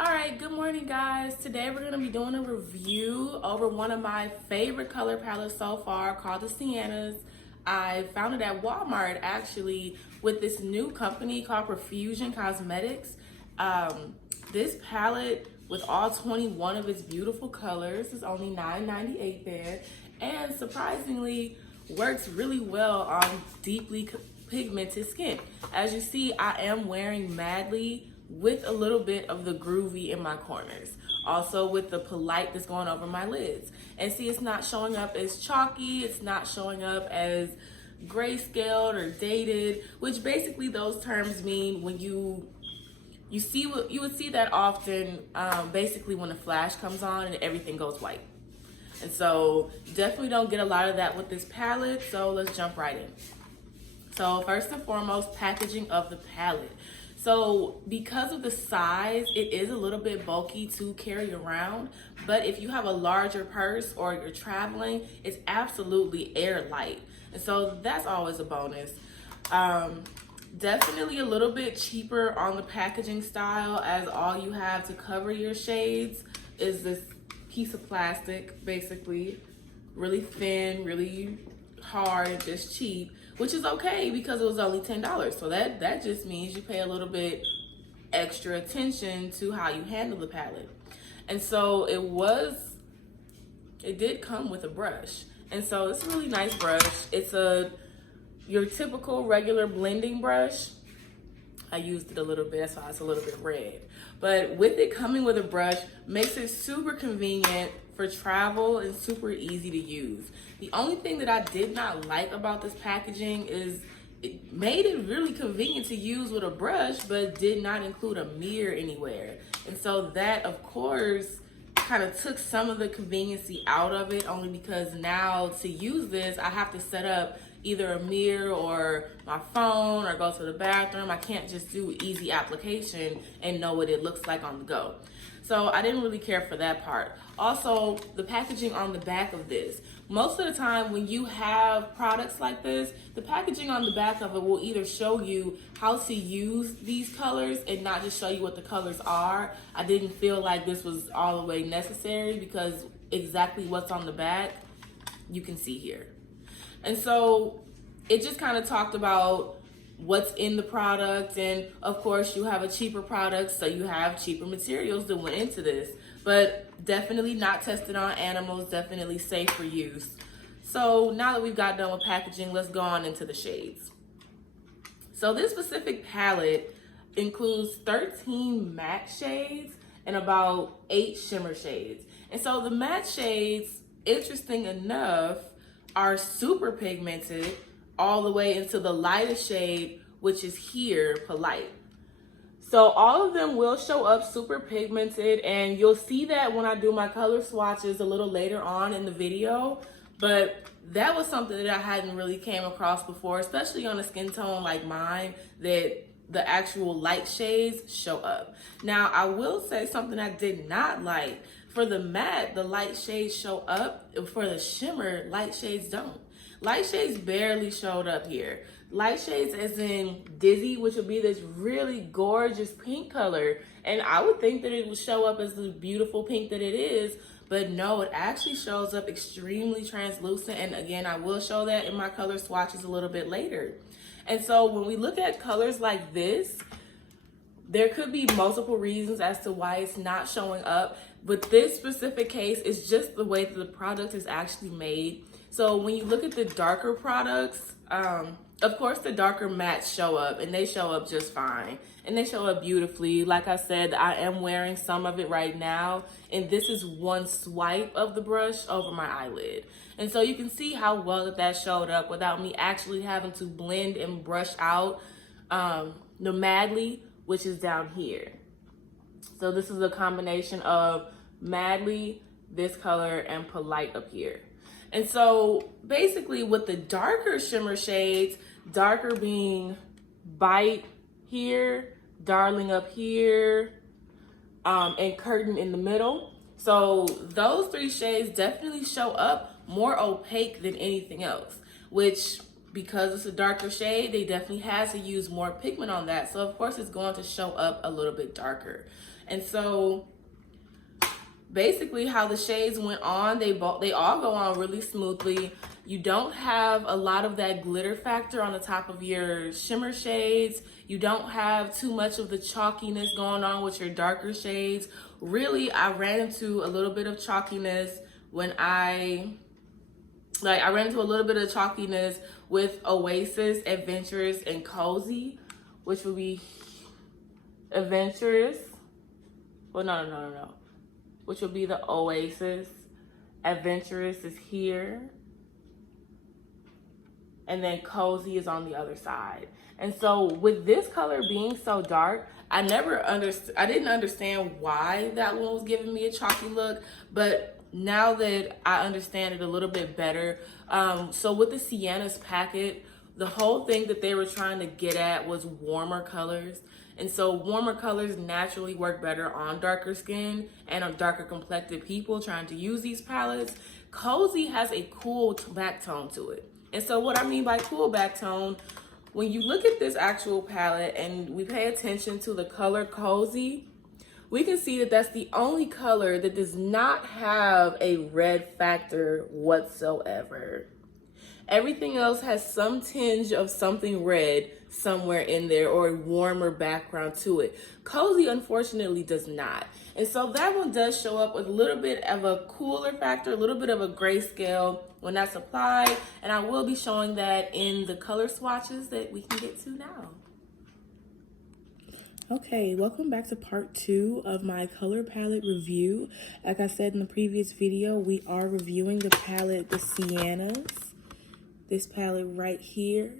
All right, good morning, guys. Today we're going to be doing a review over one of my favorite color palettes so far called the Siennas. I found it at Walmart actually with this new company called Profusion Cosmetics. This palette with all 21 of its beautiful colors is only $9.98 there, and surprisingly works really well on deeply pigmented skin. As you see, I am wearing Madly with a little bit of the groovy in my corners. Also with the polite that's going over my lids. And see, it's not showing up as chalky, it's not showing up as grayscaled or dated, which basically those terms mean when you see what you would see that often, basically when a flash comes on and everything goes white. And so definitely don't get a lot of that with this palette, so let's jump right in. So first and foremost, packaging of the palette. So because of the size, it is a little bit bulky to carry around, but if you have a larger purse or you're traveling, it's absolutely airlight. And so that's always a bonus. Definitely a little bit cheaper on the packaging style, as all you have to cover your shades is this piece of plastic, basically. Really thin, really hard, and just cheap, which is okay because it was only $10. So that just means you pay a little bit extra attention to how you handle the palette. And so it did come with a brush. And so it's a really nice brush. It's your typical regular blending brush. I used it a little bit, so it's a little bit red. But with it coming with a brush, makes it super convenient for travel and super easy to use. The only thing that I did not like about this packaging is it made it really convenient to use with a brush, but did not include a mirror anywhere. And so that, of course, kind of took some of the conveniency out of it, only because now to use this, I have to set up either a mirror or my phone or go to the bathroom. I can't just do easy application and know what it looks like on the go. So I didn't really care for that part. Also, the packaging on the back of this. Most of the time when you have products like this, the packaging on the back of it will either show you how to use these colors and not just show you what the colors are. I didn't feel like this was all the way necessary because exactly what's on the back, you can see here. And so it just kind of talked about what's in the product, and of course you have a cheaper product, so you have cheaper materials that went into this, but definitely not tested on animals, definitely safe for use. So now that we've got done with packaging, let's go on into the shades. So this specific palette includes 13 matte shades and about 8 shimmer shades. And so the matte shades, interesting enough, are super pigmented all the way into the lightest shade, which is here, polite. So all of them will show up super pigmented, and you'll see that when I do my color swatches a little later on in the video. But that was something that I hadn't really came across before, especially on a skin tone like mine, that the actual light shades show up. Now, I will say something I did not like. For the matte, the light shades show up. For the shimmer, light shades don't. Light shades barely showed up here. Light shades as in Dizzy, which would be this really gorgeous pink color. And I would think that it would show up as the beautiful pink that it is, but no, it actually shows up extremely translucent. And again, I will show that in my color swatches a little bit later. And so when we look at colors like this, there could be multiple reasons as to why it's not showing up, but this specific case is just the way that the product is actually made. So when you look at the darker products, of course the darker mattes show up, and they show up just fine, and they show up beautifully. Like I said, I am wearing some of it right now, and this is one swipe of the brush over my eyelid. And so you can see how well that showed up without me actually having to blend and brush out the Madly, which is down here. So this is a combination of Madly, this color, and Polite up here. And so basically with the darker shimmer shades, darker being Bite here, Darling up here, and Curtain in the middle. So those 3 shades definitely show up more opaque than anything else, which because it's a darker shade, they definitely had to use more pigment on that. So of course it's going to show up a little bit darker. And so basically how the shades went on, they all go on really smoothly. You don't have a lot of that glitter factor on the top of your shimmer shades. You don't have too much of the chalkiness going on with your darker shades. Really, I ran into a little bit of chalkiness when I ran into a little bit of chalkiness with Oasis, Adventurous, and Cozy, which would be Adventurous. Well, no. Which will be the Oasis. Adventurous is here. And then Cozy is on the other side. And so with this color being so dark, I didn't understand why that one was giving me a chalky look, but now that I understand it a little bit better, so with the Siennas packet, the whole thing that they were trying to get at was warmer colors. And so warmer colors naturally work better on darker skin and on darker complected people trying to use these palettes. Cozy has a cool back tone to it. And so what I mean by cool back tone, when you look at this actual palette and we pay attention to the color Cozy, we can see that that's the only color that does not have a red factor whatsoever. Everything else has some tinge of something red somewhere in there or a warmer background to it. Cozy, unfortunately, does not. And so that one does show up with a little bit of a cooler factor, a little bit of a grayscale when that's applied. And I will be showing that in the color swatches that we can get to now. Okay, welcome back to part 2 of my color palette review. Like I said in the previous video, we are reviewing the palette, the Siennas. This palette right here.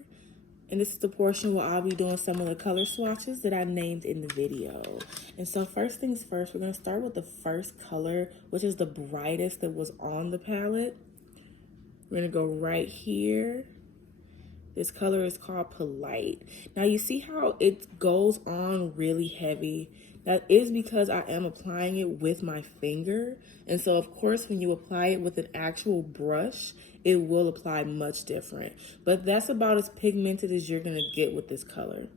And this is the portion where I'll be doing some of the color swatches that I named in the video. And so first things first, we're going to start with the first color, which is the brightest that was on the palette. We're going to go right here. This color is called Polite. Now you see how it goes on really heavy? That is because I am applying it with my finger. And so of course, when you apply it with an actual brush, it will apply much different. But that's about as pigmented as you're gonna get with this color.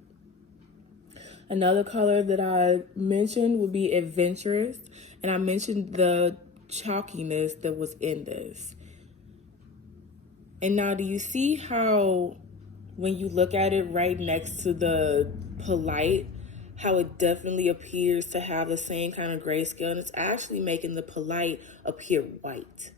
Another color that I mentioned would be Adventurous. And I mentioned the chalkiness that was in this. And now do you see how when you look at it right next to the Polite, how it definitely appears to have the same kind of grayscale, and it's actually making the Polite appear white.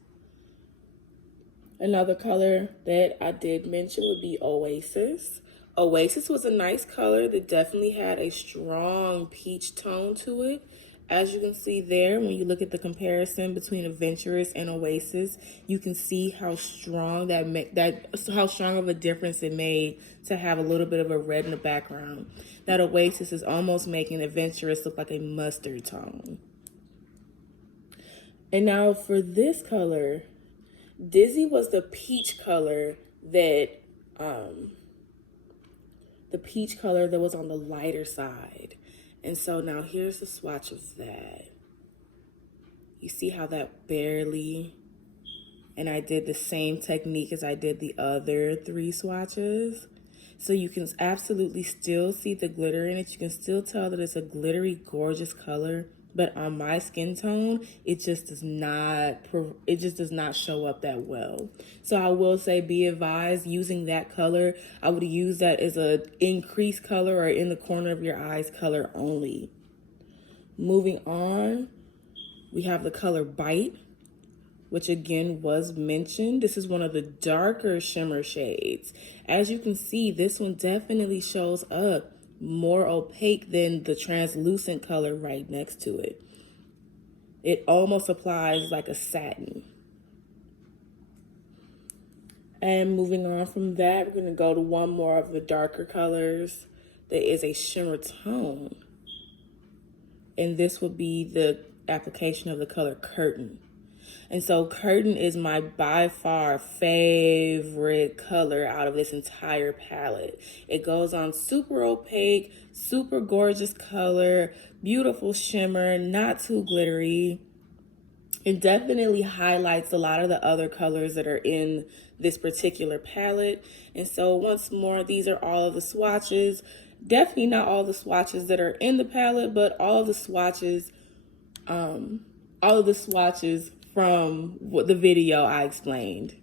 Another color that I did mention would be Oasis. Oasis was a nice color that definitely had a strong peach tone to it. As you can see there, when you look at the comparison between Adventurous and Oasis, you can see how strong how strong of a difference it made to have a little bit of a red in the background. That Oasis is almost making Adventurous look like a mustard tone. And now for this color, Dizzy was the peach color that was on the lighter side. And so now here's the swatch of that. You see how that barely, and I did the same technique as I did the other 3 swatches. So you can absolutely still see the glitter in it. You can still tell that it's a glittery, gorgeous color. But on my skin tone, it just does not show up that well. So I will say, be advised, using that color, I would use that as a increased color or in the corner of your eyes color only. Moving on, we have the color Bite, which again was mentioned. This is one of the darker shimmer shades. As you can see, this one definitely shows up more opaque than the translucent color right next to it. It almost applies like a satin. And moving on from that, we're going to go to one more of the darker colors that is a shimmer tone. And this would be the application of the color Curtain. And so Curtain is my by far favorite color out of this entire palette. It goes on super opaque, super gorgeous color, beautiful shimmer, not too glittery. It definitely highlights a lot of the other colors that are in this particular palette. And so once more, these are all of the swatches. Definitely not all the swatches that are in the palette, but all of the swatches from what the video I explained.